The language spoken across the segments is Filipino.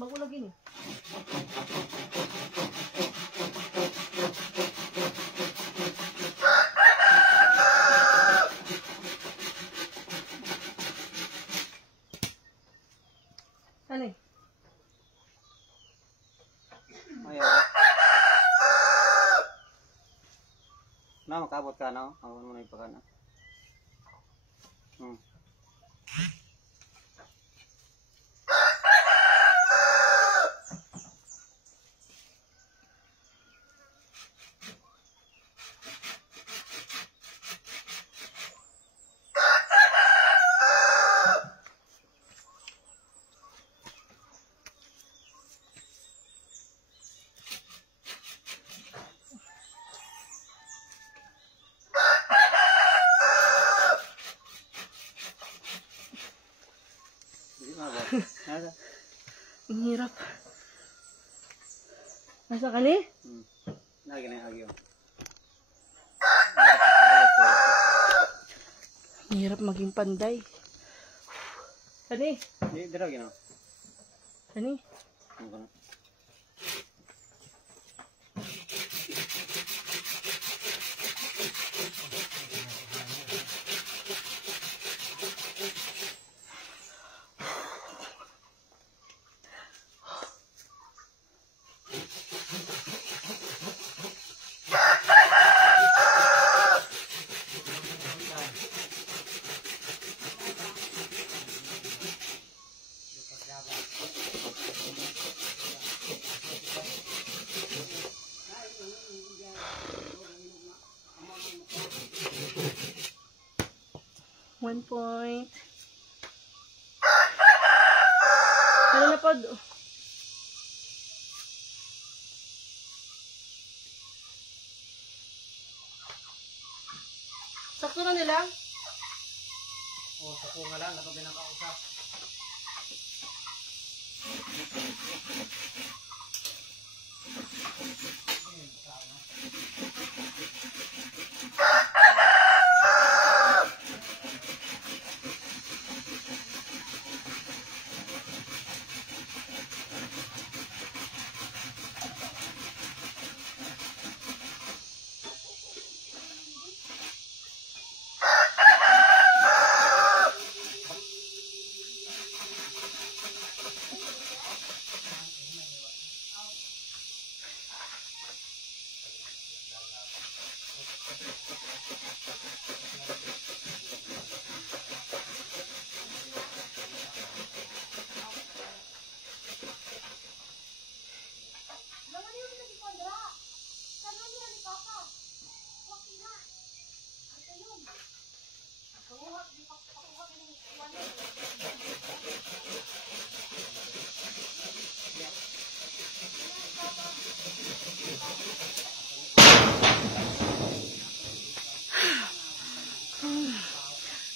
Magulagin eh. Ano eh? Ayaw. Na, makabot ka na. Awan mo na yung pagkana. Ang hirap. Nasa ka ni? Lagi na yung agyo. Ang hirap maging panday. Kani? Hindi, diragi na. Kani? Ano? 1 point. Ano na pod? Sakto na nila? Oh, sakto nga lang. Kapag pinakausap.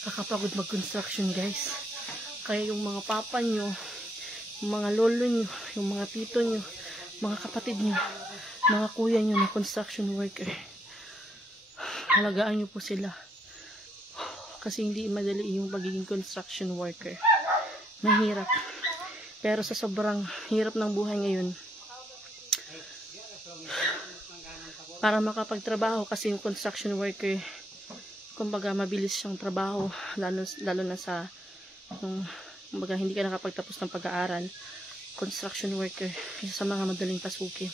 Kakapagod mag-construction, guys. Kaya yung mga papa nyo, yung mga lolo nyo, yung mga tito nyo, mga kapatid nyo, mga kuya nyo na construction worker, halagaan nyo po sila. Kasi hindi madali yung pagiging construction worker. Mahirap. Pero sa sobrang hirap ng buhay ngayon, para makapagtrabaho, kasi yung construction worker, kumbaga mabilis siyang trabaho, lalo na sa kumbaga hindi ka nakapagtapos ng pag-aaral, construction worker, isa sa mga madaling pasukin.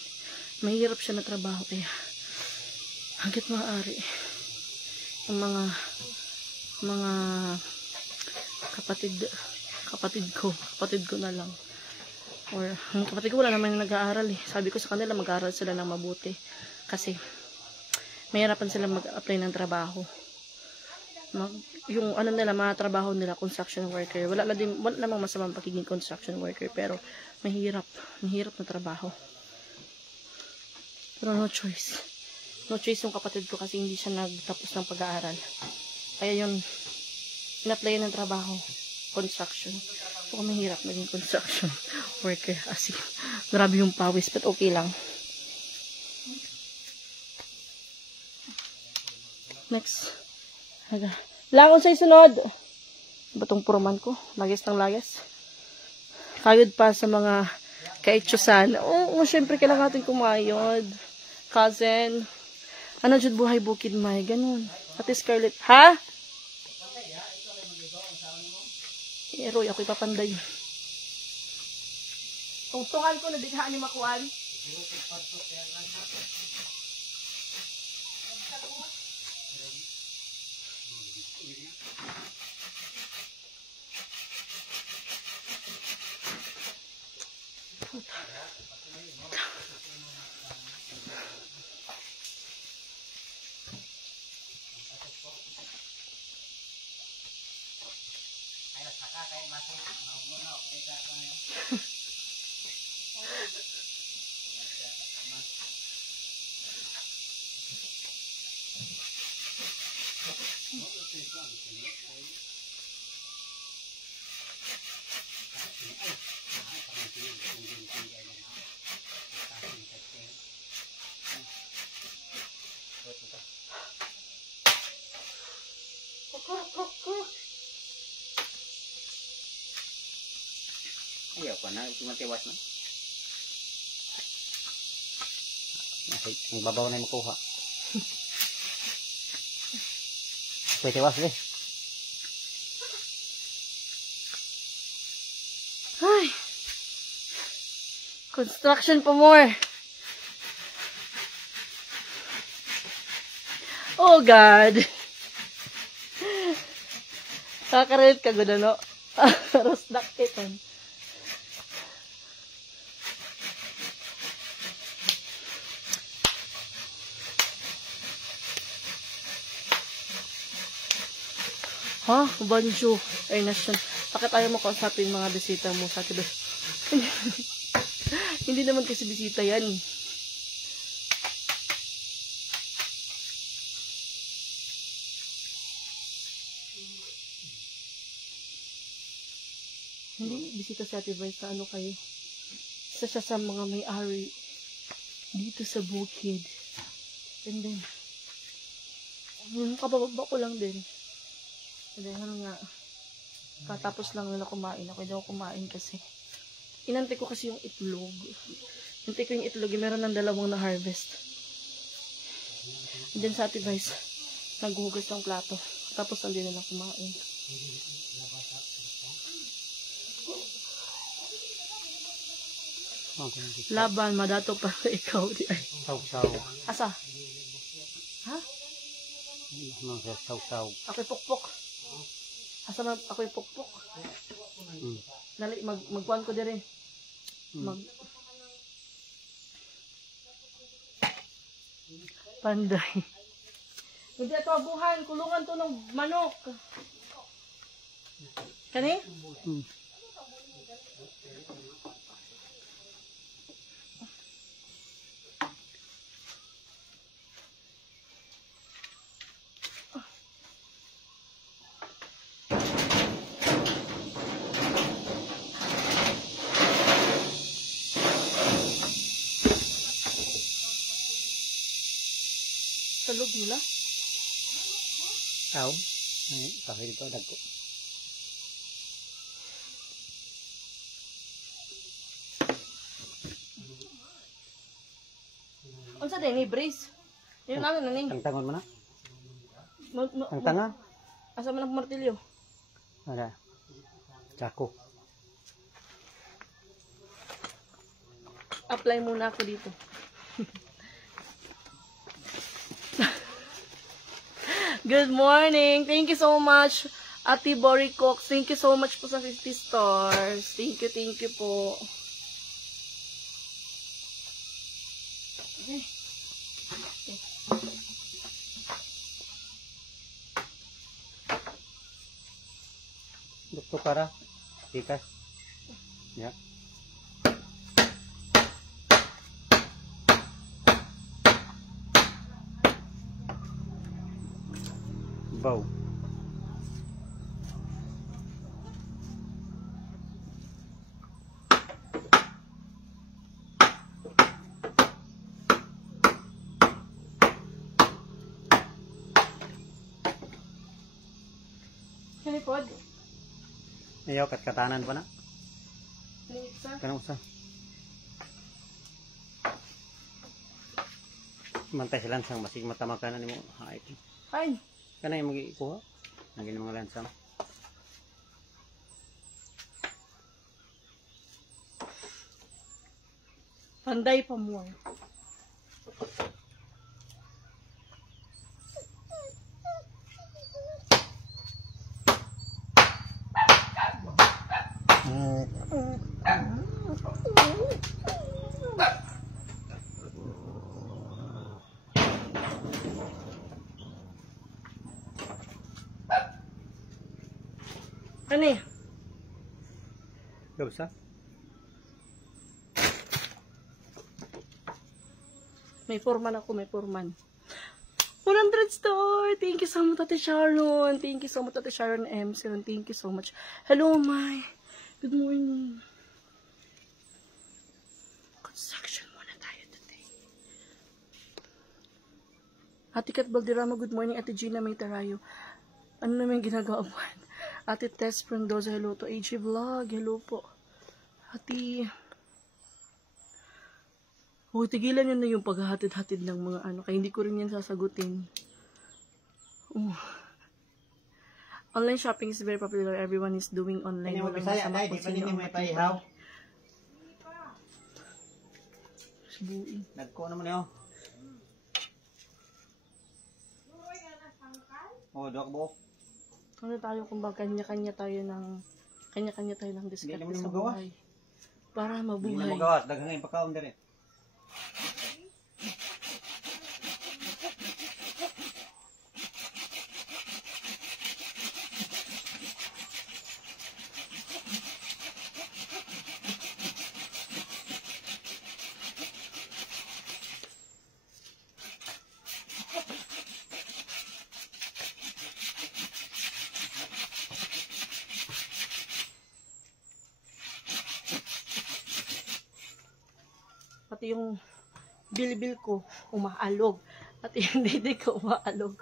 Mahirap siya na trabaho, kaya hanggat maaari ang mga kapatid ko na lang, or ang kapatid ko wala naman yung nag-aaral eh. Sabi ko sa kanila mag-aaral sila ng mabuti kasi mahirapan sila mag-apply ng trabaho. Yung ano nila, mga trabaho nila, construction worker, wala namang masamang pagiging construction worker, pero mahirap na trabaho. Pero no choice yung kapatid ko kasi hindi siya nagtapos ng pag-aaral, kaya yun in-apply ng trabaho, construction. So mahirap maging construction worker, as grabe yung pawis, but okay lang. Next. Langon sa'y sunod. Batong puruman ko. Lagis ng lagis. Kayod pa sa mga Kay Chusan. Oo, syempre kailangan natin kumayod. Cousin. Ano dyan buhay bukid may? Ganun. Ate Scarlett. Ha? Roy, ako'y papanday. Tungtungan ko, nabighaan ni Makuan. Ayaw ko na, matiwas na. Ang babaw na yung makuha. Pwede tiwas eh. Ay. Construction pa more. Oh God. Kakarit ka gud no. Rosdak iton. Ha? Bonjour. Ay, nasyon. Bakit ayaw mo kausapin mga bisita mo sa akin? Hindi naman kasi bisita yan. Hindi bisita sa Ate Vice sa ano kayo. Isa siya sa mga may-ari dito sa bukid. And then, kabababa ko lang din. And then, ano nga, katapos lang nila kumain. Ako hindi ako kumain kasi. Inantay ko kasi yung itlog. Inantay ko yung itlog. Meron ng 2 na harvest. And then sa Ate Vice, naghuhugas ng plato. Tapos hindi nila kumain. Laban, madato pa ikaw. Saw-saw. Asa? Ha? Saw-saw. Ako'y pukpok. Asa man ako'y pukpok. Dali, magkuhan ko dire. Panday. Hindi ito abuhan. Kulungan to ng manok. Kani? Talog nila? Tao? Ay, kahit ito, dagko. Ano sa din? Brace? Yun ano na ning? Tangtangon mo na? Tangtanga? Asa man ang martilyo? Ada. Tsako. Apply muna ako dito. Good morning. Thank you so much, Ate Bori Cox. Thank you so much po sa 50 stars. Thank you po. Okay. Dukto para. Tikas. Ya. Bow. Kanipod? Ayaw, katkatanan pa na. Kanipsa? Kanang usa. Mantay sa lansang, masig matama ka na ni mo. Hait. Fine. Kana yung mag-ikuha. Naging mga lansang. Panday pa mo. Ano eh? Gabsa? May forman ako, may forman. 100 star! Thank you so much, Ate Sharon. Thank you so much, Ate Sharon M7. Thank you so much. Hello, Mai. Good morning. Construction muna tayo today. Ate Kat Balderrama, good morning. Ate Gina May Tarayo. Ano naman yung ginagawa mo? Ate Tess Prendoza, hello to AG Vlog. Hello po. Ate... Huwag tigilan nyo na yung paghahatid-hatid ng mga ano. Kaya hindi ko rin yan sasagutin. Online shopping is very popular. Everyone is doing online. Kanya mo Bisaya, anday, di pa din may paihaw. Subuin. Nagko naman yun. Oh, dok bo. Ano tayo kung ba kanya-kanya tayo ng diskarte Hindi naman sa magawa. buhay. Para Hindi mabuhay. na magawas, daghang pagkaon dire. Pati yung bilbil ko umaalog. Pati yung dede ko umaalog.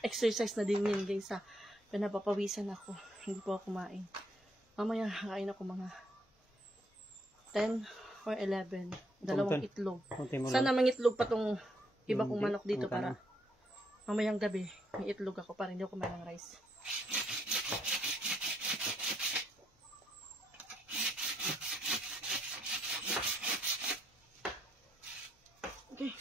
Exercise na din yun guys ha. Pinapapawisan ako. Hindi po ako kumain. Mamaya kain ako mga 10 or 11. Dalawang itlog. Sana mang itlog pa tong iba kong manok dito para mamayang gabi may itlog ako para hindi ako kumain ng rice. Okay.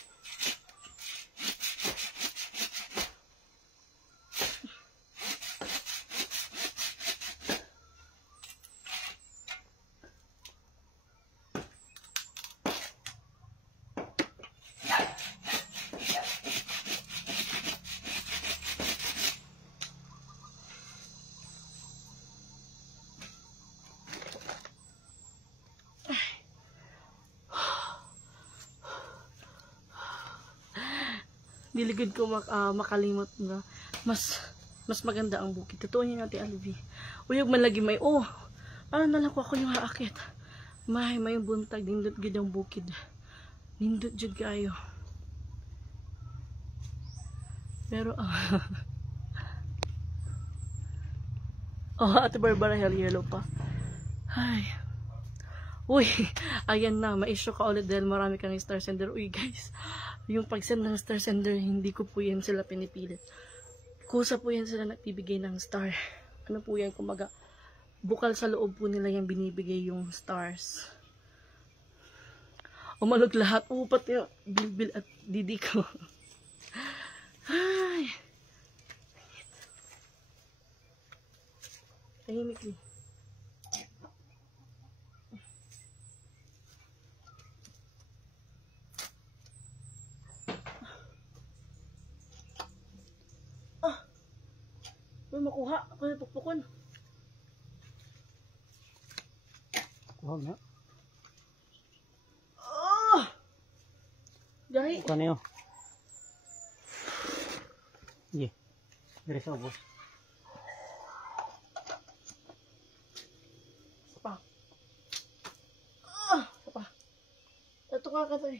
Diligid ko makalimot na mas maganda ang bukid. Totoo niya natin, Alvi. Uyog man lagi may, nalang ko ako yung haakit. May buntag, nindot gid ang bukid. Nindot jud kayo. Pero, Ate Barbara, hello pa. Ay. Uy, ayan na, ma-issue ka ulit dahil marami kang star sender. Uy guys, yung pag-send ng star sender, hindi ko po yan sila pinipilit. Kusa po yan sila nagbibigay ng star. Ano po yan, kumaga, bukal sa loob po nila yung binibigay yung stars. Umalog lahat. Pati yung bilbil at didi ko. Ay. Tahimik din. May makuha. Ako yung pukpukon. Kuha na. Gahi. Kuha na yun. Sige. Dari sa ubos. Sapa. Sapa. Ito ka ka tayo.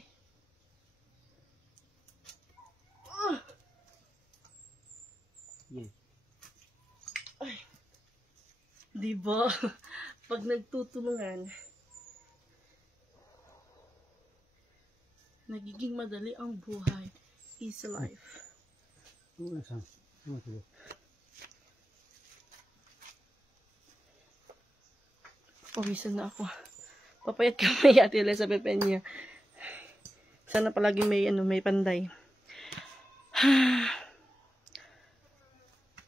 Sige. Ay. Diba? Pag nagtutulungan, Nagiging madali ang buhay. Easy life. Pawisan na ako. Papayat ka may Ate Elizabeth Peña. Sana palagi may panday.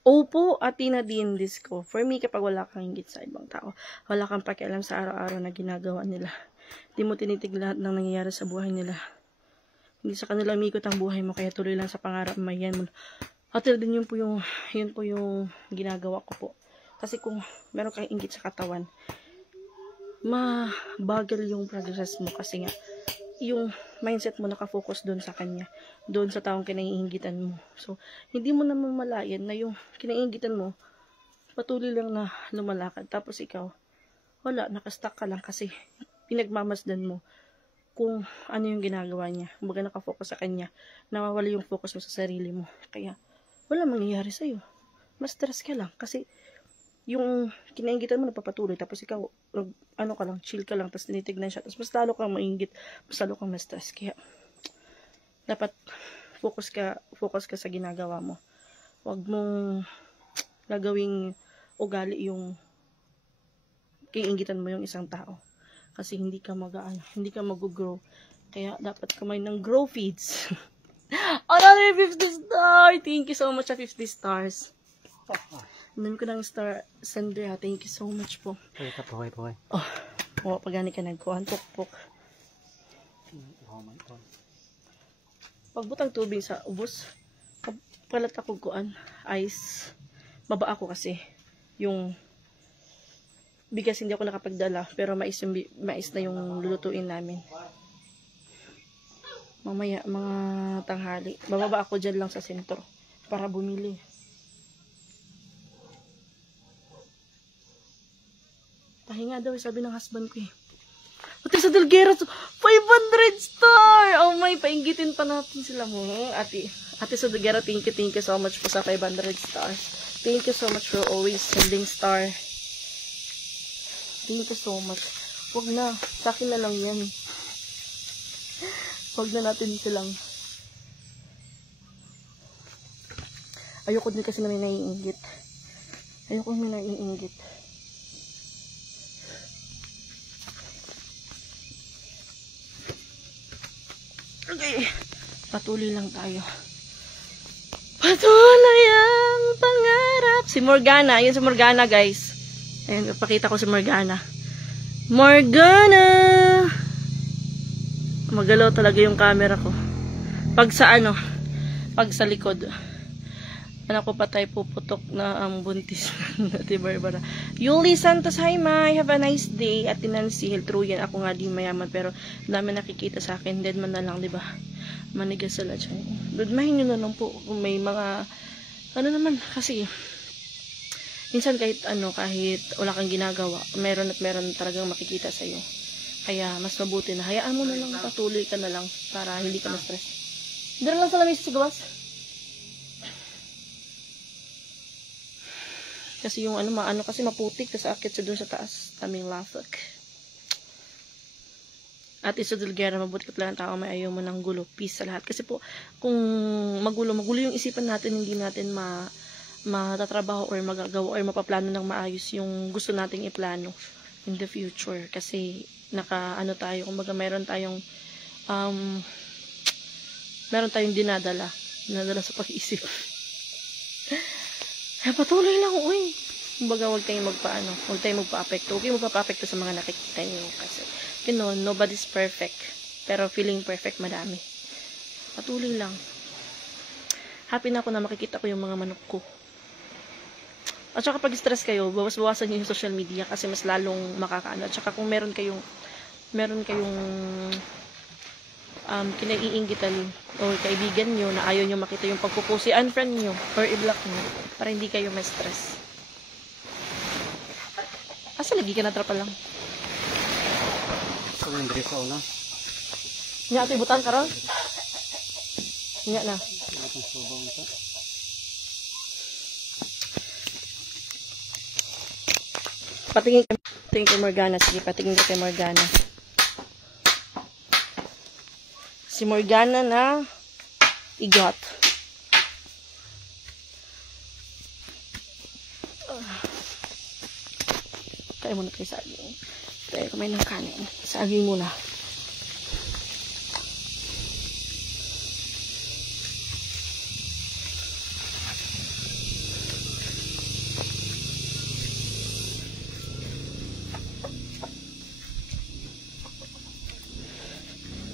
Opo, Atina din disco. For me, kapag wala kang hinggit sa ibang tao, wala kang pakialam sa araw-araw na ginagawa nila. Di mo tinitig lahat ng nangyayari sa buhay nila. Hindi sa kanila umikot ang buhay mo, kaya tuloy lang sa pangarap mo. Yan mo. At din yun po yung ginagawa ko po. Kasi kung meron kang inggit sa katawan, mabagal yung progress mo kasi nga yung mindset mo nakafocus doon sa kanya, doon sa taong kinaiinggitan mo. So, hindi mo na mamalayan na yung kinaiinggitan mo patuloy lang na lumalakad. Tapos ikaw, wala, nakastuck ka lang kasi pinagmamasdan mo kung ano yung ginagawa niya. Kumbaga nakafocus sa kanya, nawawala yung focus mo sa sarili mo. Kaya, wala mangyayari sa'yo. Mas stress ka lang kasi yung kinainggitan mo napapatuloy, tapos ikaw ano ka lang, chill ka lang, tapos tinitignan siya, tapos mas lalo kang mainggit, mas lalo kang ma-stress. Kaya dapat focus ka sa ginagawa mo. Huwag mong gagawing ugali yung kiinggitan mo yung isang tao, kasi hindi ka mag-grow. Kaya dapat kumain ng grow feeds. Another 50 star. Thank you so much sa 50 stars. Nami ko ng star sender ha. Thank you so much po. Paway. Oh, pagani ka nagkuhan. Pok. Pagbutang tubig sa ubos, palat ako kuan, ice. Baba ako kasi yung bigas hindi ako nakapagdala, pero mais na yung lulutuin namin. Mamaya, mga tanghali. Bababa ako dyan lang sa sentro para bumili. Pahinga daw, sabi ng husband ko eh. Pati sa Delguera, 500 star! Oh my, painggitin pa natin sila mo. Ate sa Delguera, thank you so much po sa 500 stars. Thank you so much for always sending star. Thank you so much. Huwag na, sa akin na lang yan. Huwag na natin silang. Ayoko din kasi na may naiinggit. Okay. Patuloy lang tayo. Patuloy ang pangarap. Si Morgana. Yun si Morgana, guys. Ayun, pakita ko si Morgana. Morgana! Magalaw talaga yung camera ko. Pag sa likod. Anak ko pa tayo puputok na ang buntis natin, Barbara. Yuli Santos, hi May, have a nice day. At Nancy Hiltruyan, ako nga di mayaman, pero dami nakikita sa akin, dead man na lang, diba? Manigas sa lahat. Dudmahin nyo na lang po kung may mga, naman, kasi, minsan kahit wala kang ginagawa, meron talagang makikita sa'yo. Kaya, mas mabuti na, hayaan mo na lang, patuloy ka na lang, para hindi ka ma-stress. Dito lang sa lamesa sa gawas. Kasi yung kasi maputik, tas akit sa doon sa taas. Taming lafak. At isa Delguera, mabuti ka lang tao, may ayaw mo ng gulo. Peace sa lahat. Kasi po, kung magulo yung isipan natin, hindi natin matatrabaho or magagawa or mapaplano ng maayos yung gusto nating iplano in the future. Kasi tayo, kumbaga meron tayong dinadala sa pag-iisip. Patuloy lang, uy. Kumbaga, huwag tayong magpa-apekto. Huwag kayong magpa-apekto sa mga nakikita nyo. Kasi, nobody's perfect. Pero feeling perfect, madami. Patuloy lang. Happy na ako na makikita ko yung mga manok ko. At saka pag stress kayo, bawasan nyo yung social media kasi mas lalong makakaano. At saka kung meron kayong kinaiinggitan o kaibigan nyo na ayaw nyo makita yung pagpupusi, unfriend nyo or i-block nyo para hindi kayo ma-stress. Asa lagi ka natrapa lang? Nya ito ibutan ka ron? Nya na. Patingin kay Morgana. Sige, patingin kay Morgana. si Morgana na igot. Kaya muna tayo saging. Kaya kumain ng kanin. Saging muna.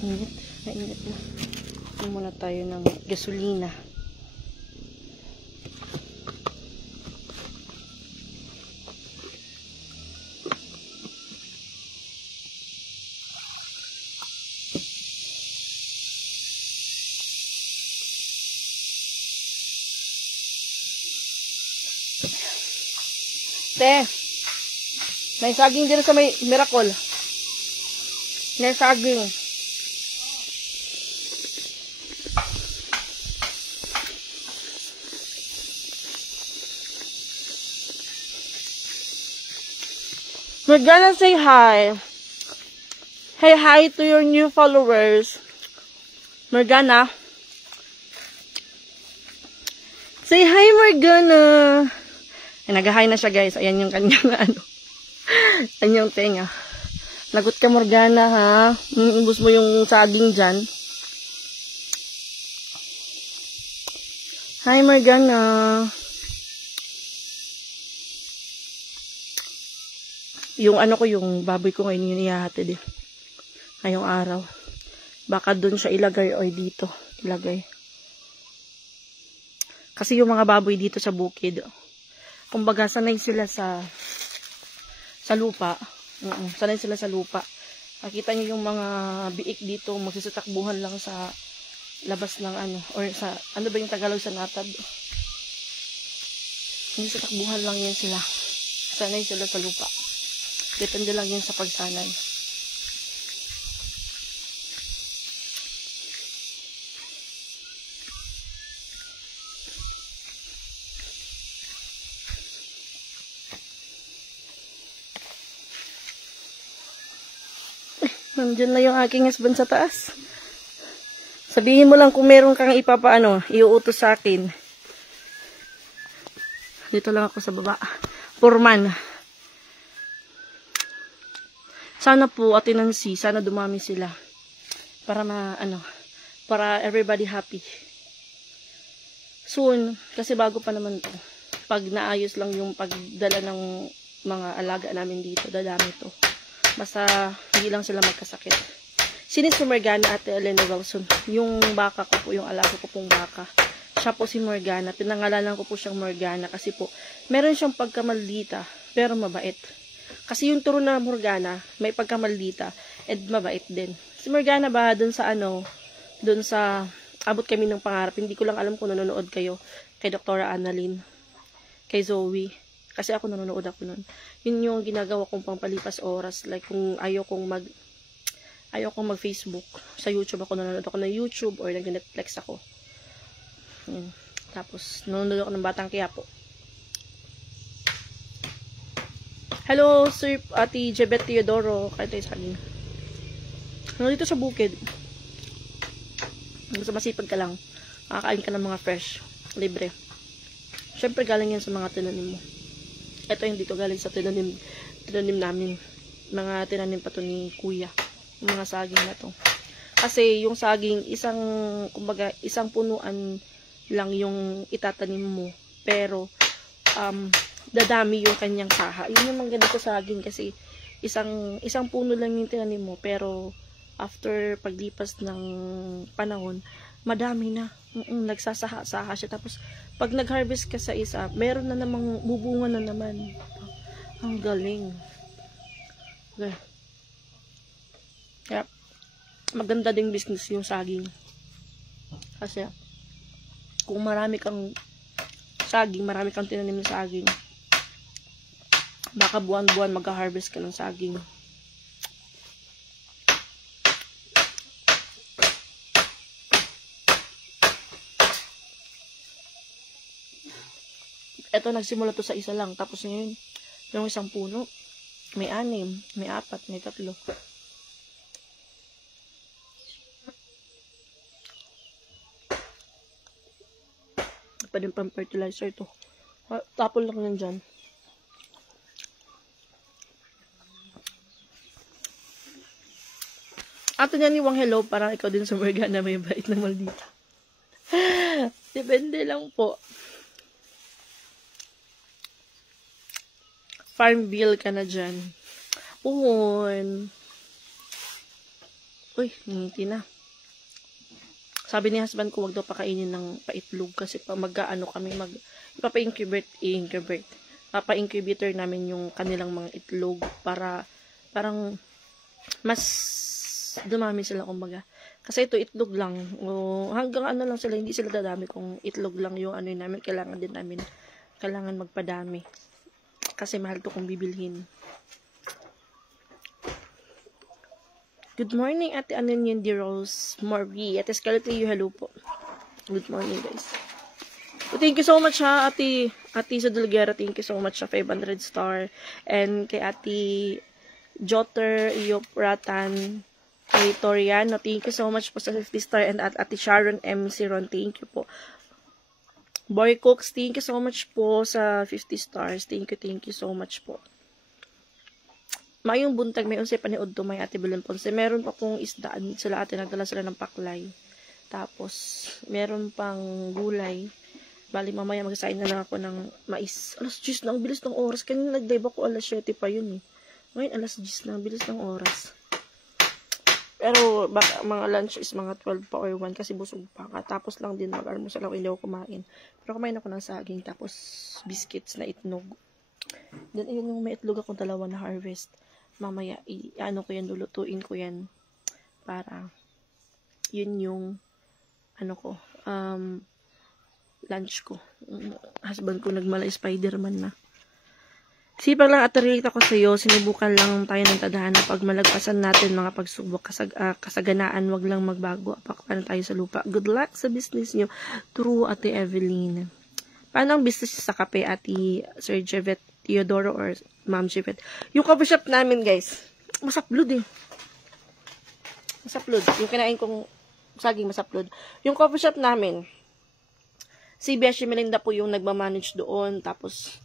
Init. Mainit na. Kunin muna tayo ng gasolina. Te, may saging dito sa may Miracle. May saging. We're gonna say hi. Hey hi to your new followers. Morgana. Say hi, Morgana. Ay, nag-hi na siya, guys. Ayan yung kanyang, ano, kanyang tenga. Lagot ka, Morgana, ha? Ubus mo yung saging dyan. Hi, Morgana. Yung ano ko, yung baboy ko ngayon, yun ihahatid eh. Ngayong araw. Baka dun siya ilagay o dito ilagay. Kasi yung mga baboy dito sa bukid, kumbaga sanay sila sa lupa. Sanay sila sa lupa. Nakita niyo yung mga biik dito, magsisatakbuhan lang sa labas ng ano, or sa, ano ba yung Tagalog sa natad? Magsisatakbuhan lang yan sila. Sanay sila sa lupa. Depende lang yan sa pagsanay. Nandiyan na yung aking husband sa taas. Sabihin mo lang kung meron kang ipapaano, iuutos sa akin. Dito lang ako sa baba. Purman. Sana po, Ate Nancy, sana dumami sila. Para para everybody happy. Soon, kasi bago pa naman to. Pag naayos lang yung pagdala ng mga alaga namin dito, dadami to. Basta hindi lang sila magkasakit. Sino si Morgana, Ate Elena Wilson? Yung baka ko po, yung alaga ko pong baka. Siya po si Morgana. Pinangalanan ko po siyang Morgana kasi po, meron siyang pagkamaldita, pero mabait. Kasi yung turo na Morgana, may pagkamaldita, and mabait din. Si Morgana ba, dun sa Abot Kami ng Pangarap, hindi ko lang alam kung nanonood kayo, kay Dr. Annalyn, kay Zoe. Kasi ako nanonood ako nun. Yun yung ginagawa kong pampalipas oras. Like kung ayaw kong mag-Facebook. Sa YouTube ako nanonood ako ng YouTube or nag-Netflix ako. Yun. Tapos nanonood ako ng Batang Quiapo. Hello, Sir Ate Jebet Teodoro. Kaya tayo sa akin. Nandito sa bukid. Basta masipag ka lang. Makakain ka ng mga fresh. Libre. Siyempre galing yan sa mga tinanim mo. Ito hindi to galing sa tinanim namin. Mga tinanim pa to ni Kuya. Yung mga saging na to. Kasi yung saging, isang punuan lang yung itatanim mo. Pero, dadami yung kanyang saha. Yun yung maganda sa saging kasi isang puno lang yung tinanim mo. Pero, after paglipas ng panahon, madami na. Nagsasaha-saha siya. Tapos, pag nag-harvest ka sa isa, meron na namang bubunga na naman. Ang galing. Okay. Kaya, maganda ding business yung saging. Kasi, kung marami kang saging, marami kang tinanim na saging, baka buwan-buwan mag-harvest ka ng saging. Ito, nagsimula to sa isa lang. Tapos ngayon, yung isang puno, may 6, may 4, may 3. pa din pang fertilizer to. Tapon lang yan dyan. Ato niyan iwang hello, parang ikaw din sa Morgan na may bait na maldita. Depende lang po. Farmville ka na dyan. Uon. Uy, ngiti na. Sabi ni husband ko, wag daw pakainin ng paitlog kasi pa mag-ano kami, papa-incubator namin yung kanilang mga itlog para parang mas dumami sila kumbaga. Kasi ito itlog lang. O, hanggang ano lang sila, hindi sila dadami kung itlog lang yung ano namin. Kailangan magpadami. Kasi mahal to kung bibilhin. Good morning, Ate Ananian Di Rose Marie. Ate Scarlett, hello po. Good morning, guys. So, thank you so much ha, Ate Sudulguera. Thank you so much sa 500 star. And kay Ate Jotter Iopratan kay Toriano, thank you so much po sa 50 star. And at Ate Sharon M. Siron, thank you po. Boy Cooks, thank you so much po sa 50 stars. Thank you so much po. Mayong buntag, may unsay paniod to, may Ate Belen Ponce. Meron pa pong isdaan sila ate, nagdala sila ng paklay. Tapos, meron pang gulay. Bali, mamaya magsasain na lang ako ng mais. Alas 10 na, ang bilis ng oras. Kanina nag-dive ako, alas 7 pa yun eh. Ngayon, alas 10 na, ang bilis ng oras. Pero, baka mga lunch is mga 12 pa or 1 kasi busog pa. Tapos lang din mag-almusal ako, hindi ako kumain. Pero kumain ako ng saging, tapos biscuits na itnog. Then, ayun yung may itlog akong dalawa na harvest. Mamaya, ano ko yan, lulutuin ko yan. Para, yun yung, ano ko, lunch ko. Husband ko nagmalay Spider-Man na. Sipag lang at relate ako sa'yo, sinubukan lang tayo ng tadhana pag malagpasan natin mga pagsubok, kasaganaan, wag lang magbago, apakpan tayo sa lupa. Good luck sa business nyo. True, Ate Evelyn. Paano ang business sa kape, Ate Sir Jevet Teodoro or Ma'am Jevet? Yung coffee shop namin, guys, masaplod eh. Masaplod. Yung kinain kong saging masaplod. Yung coffee shop namin, si Beshi Melinda po yung nagmamanage doon. Tapos,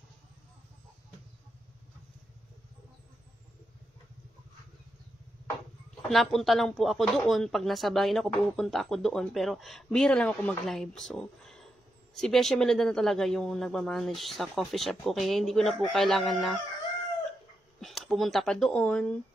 napunta lang po ako doon. Pag nasa bahay na ako, pupunta ako doon. Pero, bihira lang ako mag-live. So, si Beshi Melinda na talaga yung nagmamanage sa coffee shop ko. Kaya hindi ko na po kailangan na pumunta pa doon.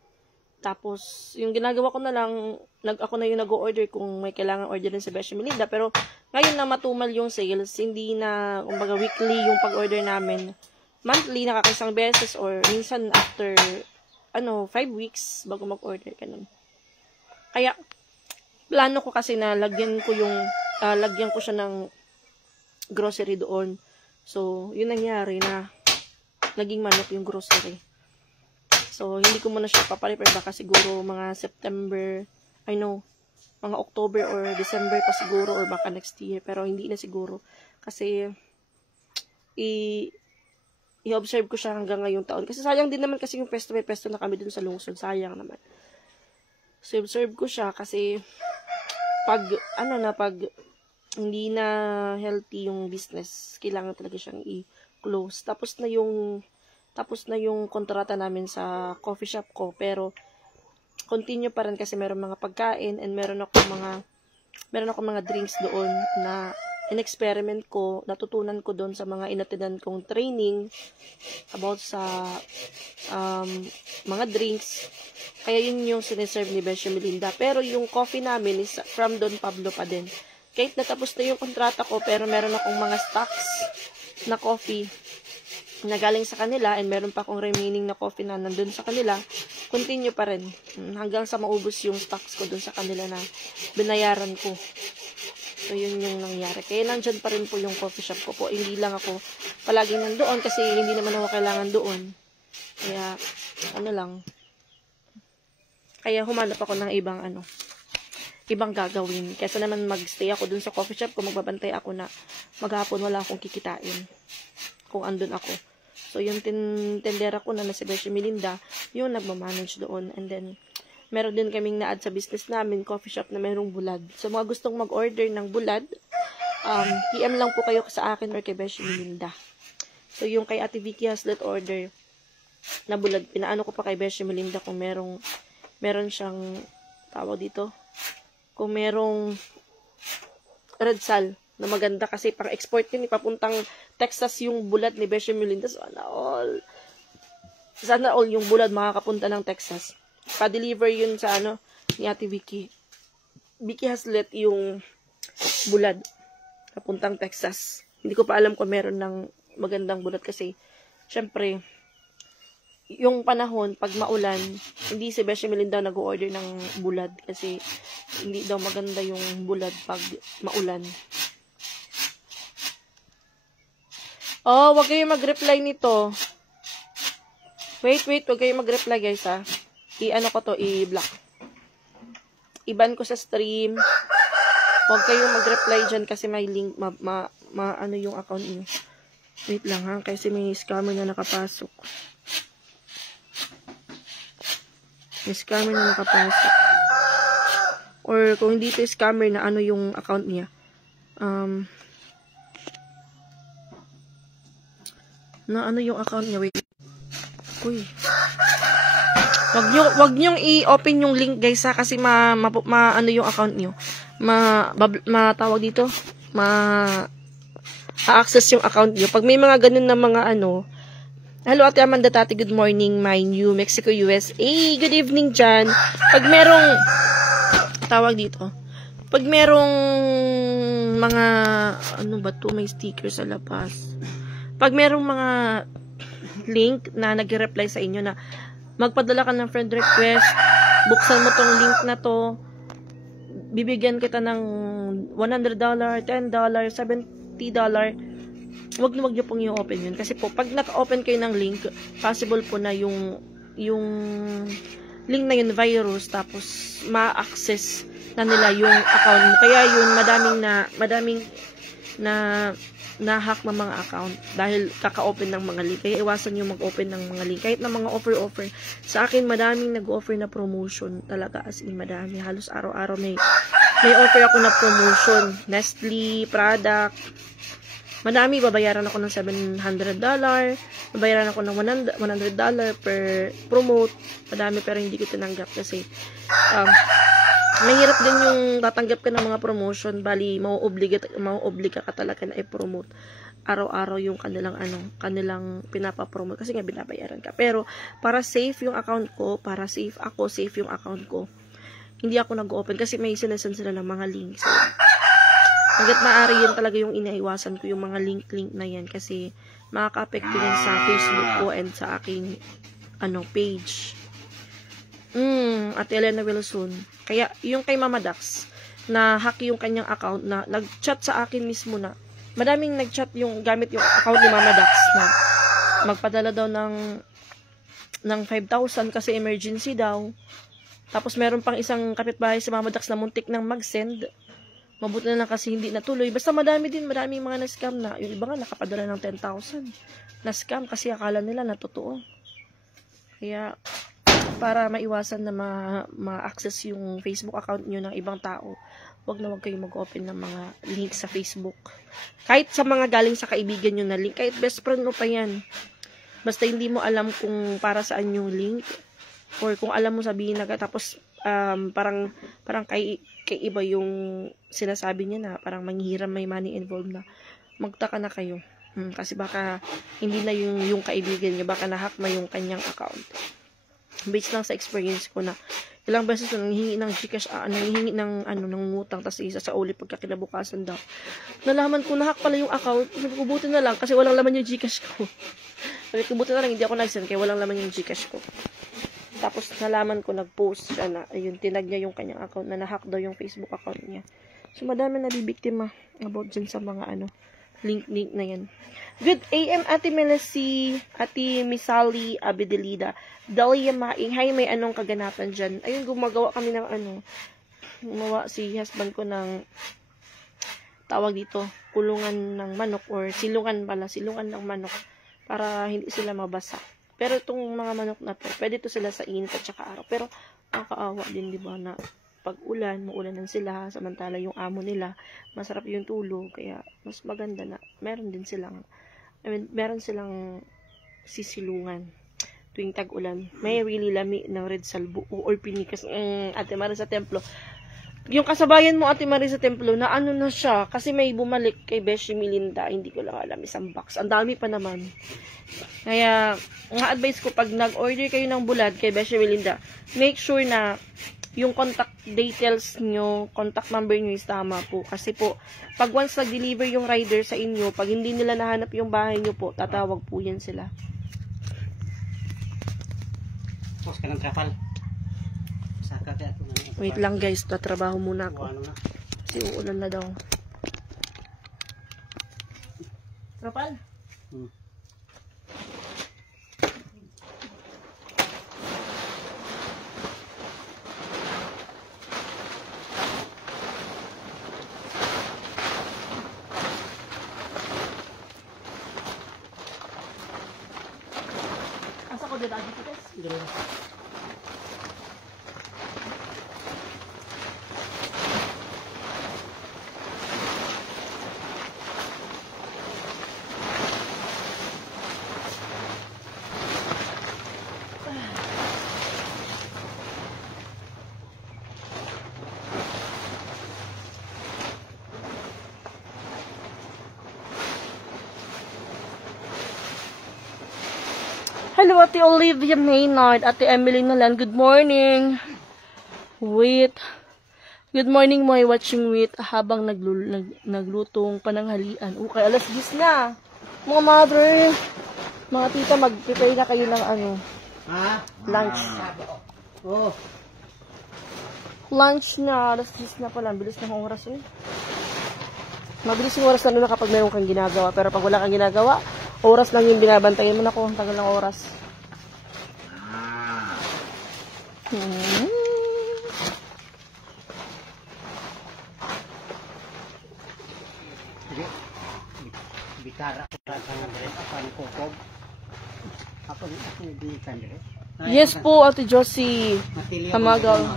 Tapos, yung ginagawa ko na lang, ako na yung nag-order kung may kailangan orderin sa Beshi Melinda. Pero, ngayon na matumal yung sales, hindi na, kumbaga, weekly yung pag-order namin. Monthly, nakakaisang beses or minsan after, 5 weeks bago mag-order, ganun. Kaya, plano ko kasi na lagyan ko siya ng grocery doon. So, yun nangyari na naging manok yung grocery. So, hindi ko muna siya papaliper. Baka siguro mga September, mga October or December pa siguro or baka next year. Pero hindi na siguro. Kasi, i-observe ko siya hanggang ngayong taon. Kasi sayang din naman kasi yung pesto, may pesto na kami dun sa lungsod. Sayang naman. So, observe ko siya kasi pag hindi na healthy yung business, kailangan talaga siyang i-close. Tapos na yung kontrata namin sa coffee shop ko, pero continue pa rin kasi meron mga pagkain and meron ako mga drinks doon na in-experiment ko, natutunan ko doon sa mga inatidan kong training about sa mga drinks. Kaya yun yung siniserve ni Beshi Melinda. Pero yung coffee namin is from Don Pablo pa din. Kahit natapos na yung kontrata ko, pero meron akong mga stocks na coffee na galing sa kanila and meron pa akong remaining na coffee na nandun sa kanila, continue pa rin hanggang sa maubos yung stocks ko dun sa kanila na binayaran ko. So, yun yung nangyari. Kaya nandyan pa rin po yung coffee shop ko po. Hindi lang ako palaging nandoon kasi hindi naman ako kailangan doon. Kaya, kaya humanap ako ng ibang gagawin. Kesa naman magstay ako dun sa coffee shop ko, magbabantay ako na maghapon wala akong kikitain kung andun ako. So, yung tendera ko na si Beshi Melinda, yung nagmamanage doon. And then, meron din kaming na-add sa business namin, coffee shop na merong bulad. So, mga gustong mag-order ng bulad, PM lang po kayo sa akin or kay Beshi Melinda. So, yung kay Ate Vicky Haslet order na bulad, pinaano ko pa kay Beshi Melinda kung meron siyang, tawag dito, kung merong red sal na maganda kasi pang export yun, ipapuntang Texas yung bulad ni Beshi Melinda. Sana all yung bulad makakapunta ng Texas. Pa-deliver yun sa ni Ate Vicky Haslet yung bulad papuntang Texas. Hindi ko pa alam kung meron ng magandang bulad kasi syempre yung panahon pag maulan, hindi si Beshi Melinda nag-order ng bulad kasi hindi daw maganda yung bulad pag maulan. Oh, wag kayo mag-reply nito. Wait, wag kayo mag-reply guys ha. I-ano ko to, i-block. I-ban ko sa stream. Huwag kayong mag-reply dyan kasi may link, ano yung account niyo. Wait lang ha, kasi may scammer na nakapasok. May scammer na nakapasok. Or kung hindi to scammer na ano yung account niya. Na ano yung account niya, wait. Uy. Wag niyong i-open yung link guys ha, kasi ano yung account niyo. Tawag dito, access yung account niyo. Pag may mga ganun na mga hello Ate Amanda Tati, good morning, my New Mexico, USA. Good evening dyan. Pag merong, tawag dito, pag merong mga, may sticker sa labas. Pag merong mga link na nag-reply sa inyo na magpadala ka ng friend request, buksan mo tong link na to, bibigyan kita ng $100, $10, $70, wag niyo pong i-open yun. Kasi po, pag naka-open kayo ng link, possible po na yung link na yun virus, tapos ma-access na nila yung account mo. Kaya yun, madaming na-hack ng mga account dahil kaka-open ng mga link. Kaya iwasan nyo mag-open ng mga link. Kahit na mga offer. Sa akin, madaming nag-offer na promotion. Talaga, as in, madami. Halos araw-araw may offer ako na promotion. Nestle, product. Madami, babayaran ako ng $700. Babayaran ako ng $100 per promote. Madami, pero hindi ko tinanggap kasi mahirap din yung tatanggap ka ng mga promotion, bali mauobliga ka talaga na i-promote araw-araw yung kanilang pinapapromote kasi nga binabayaran ka. Pero para safe yung account ko, para safe yung account ko, hindi ako nag-open kasi may sinasend sila ng mga links. So, hanggat maaari yun talaga yung inaiwasan ko, yung mga link na yan kasi makaka-apekto yan sa Facebook ko and sa aking page. At Elena Wilson. Kaya, yung kay Mama Dax, na hack yung kanyang account, na nag-chat sa akin mismo na, madaming nag-chat yung gamit yung account ni Mama Dax na magpadala daw ng 5,000 kasi emergency daw. Tapos meron pang isang kapitbahay sa Mama Dax na muntik nang mag-send. Mabuti na lang kasi hindi natuloy. Basta maraming mga na-scam na. Yung iba nga nakapadala ng 10,000. Na-scam kasi akala nila na totoo. Kaya, para maiwasan na ma-access yung Facebook account nyo ng ibang tao, wag kayong mag-open ng mga link sa Facebook. Kahit sa mga galing sa kaibigan nyo na link, kahit best friend mo pa yan. Basta hindi mo alam kung para saan yung link, or kung alam mo sabihin na tapos parang kay iba yung sinasabi niya na parang manghihiram, may money involved na, magtaka na kayo. Kasi baka hindi na yung kaibigan niya, baka na-hack na yung kanyang account. Based lang sa experience ko na ilang beses na nanghihingi ng Gcash, nanghihingi ng utang, tas isa sa uli pagka kinabukasan daw. Nalaman ko na hack pala yung account. Nagkubuti na lang kasi walang laman yung Gcash ko. Nagkubuti na lang hindi ako nag-send kaya walang laman yung Gcash ko. Tapos nalaman ko, nag-post siya na ayun, tinag niya yung kanyang account na na-hack daw yung Facebook account niya. So madami na bibiktima about dyan sa mga link na yan. Good AM, Ate Melissy, Ate Misali Abidelida, Dalia Maing. Hi, may anong kaganapan dyan? Ayun, gumagawa kami ng gumawa si husband ko ng tawag dito, kulungan ng manok, or silungan ng manok para hindi sila mabasa. Pero itong mga manok na to, pwede to sila sa init at saka araw. Pero nakakaawa din, di ba, na pag ulan, maulanan sila, samantala yung amo nila, masarap yung tulog, kaya mas maganda na meron silang sisilungan tuwing tag-ulan. May really lami ng red salvo or pinikas Ate Marie sa templo. Yung kasabayan mo, Ate Marie sa templo, na ano na siya, kasi may bumalik kay Beshi Melinda, hindi ko lang alam, isang box. Ang dami pa naman. Kaya, ang advice ko, pag nag-order kayo ng bulad kay Beshi Melinda, make sure na yung contact details nyo, contact number nyo is tama po. Kasi po, pag once nag-deliver yung rider sa inyo, pag hindi nila nahanap yung bahay nyo po, tatawag po yan sila. Tapos ka ng trapal. Saka kaya ito na. Wait lang guys, tatrabaho muna ako. Ano na? Kasi uulan na daw. Trapal? Asa ko dito lagi guys? Hello, Ate Olivia Maynard, Ate Emily Nalan, good morning. Wait. Good morning, Moy, watching with habang naglutong pananghalian. Okay, alas 10 na. Mga mother, mga tita, mag-prepare na kayo ng lunch. Oh. Lunch na, alas 10 na pala. Bilis ng oras eh. Mabilis yung oras na kapag meron kang ginagawa. Pero pag wala kang ginagawa, oras lang yung binabantayan mo na ko. Ang tagal ng oras. Bitara ka ng dire apa ni kokob. Apa ni bilikan dire? Yes po, Ate Josie. Hamagal.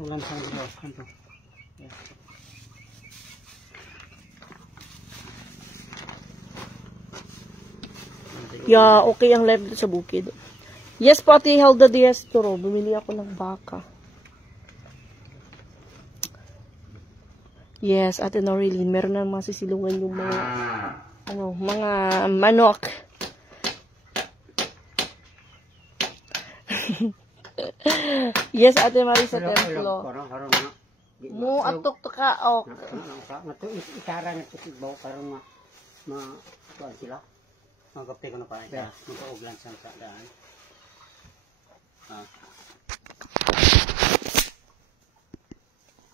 Ulan sa Diyos kanto. Yeah, okay ang live dito sa bukid. Yes po, Ate Helda Diaz Toro. Bumili ako ng baka. Yes, Ate Norilyn. Meron na masisilungan yung mga mga manok. Yes, Ate Marisa Templo. Mo atok to ka ok. Nato itara na tibaw karon ma kuan sila. Magapte ko na pa ita. Magkauglan sa daan.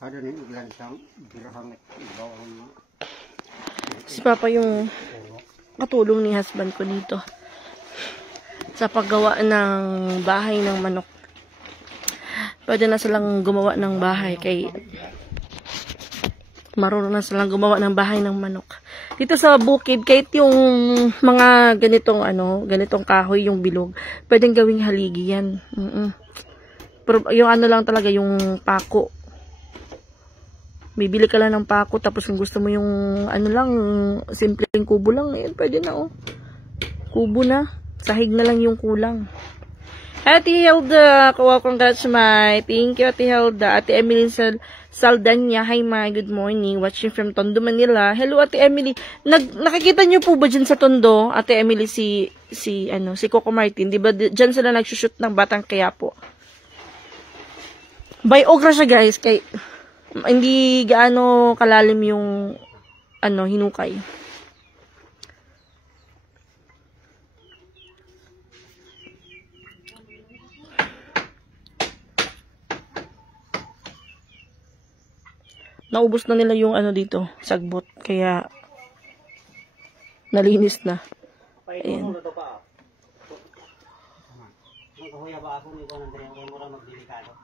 Ada ni uglan sa birahang ibaw mo. Si Papa yung katulong ni husband ko dito sa paggawa ng bahay ng manok. Pwede na silang gumawa ng bahay kay marunong na silang gumawa ng bahay ng manok. Dito sa bukid, kahit yung mga ganitong kahoy, yung bilog, pwedeng gawing haligi yan. Pero yung lang talaga, yung pako. Bibili ka lang ng pako, tapos kung gusto mo yung simpleng kubo lang, pwede na kubo na. Sahig na lang yung kulang. Ate Hilda, congrats, my. Thank you, Ate Hilda. Ate Emily Saldanya, hi, my. Good morning. Watching from Tondo, Manila. Hello, Ate Emily. Nakikita niyo po ba dyan sa Tondo, Ate Emily, si Coco Martin? Di ba dyan sila nagsushoot ng Batang Quiapo? By Ogra siya, guys. Kay hindi gaano kalalim yung hinukay. Naubos na nila yung dito, sagbot. Kaya, nalinis na. Ayan. Magkahuya ba ako ni ko nang dire mo ra magdelikado.